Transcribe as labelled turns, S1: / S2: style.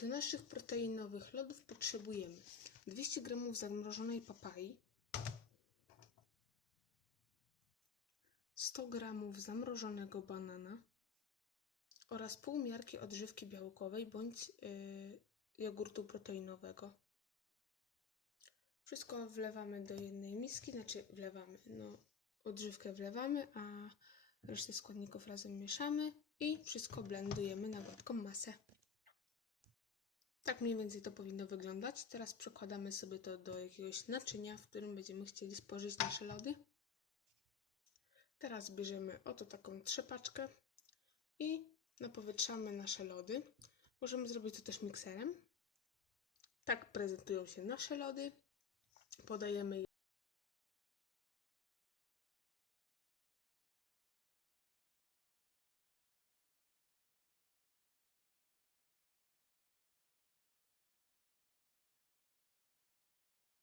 S1: Do naszych proteinowych lodów potrzebujemy 200 g zamrożonej papai, 100 g zamrożonego banana oraz pół miarki odżywki białkowej bądź yy, jogurtu proteinowego. Wszystko wlewamy do jednej miski, znaczy wlewamy, no odżywkę wlewamy, a resztę składników razem mieszamy i wszystko blendujemy na gładką masę. Tak mniej więcej to powinno wyglądać. Teraz przekładamy sobie to do jakiegoś naczynia, w którym będziemy chcieli spożyć nasze lody. Teraz bierzemy oto taką trzepaczkę i napowietrzamy nasze lody. Możemy zrobić to też mikserem. Tak prezentują się nasze lody. Podajemy je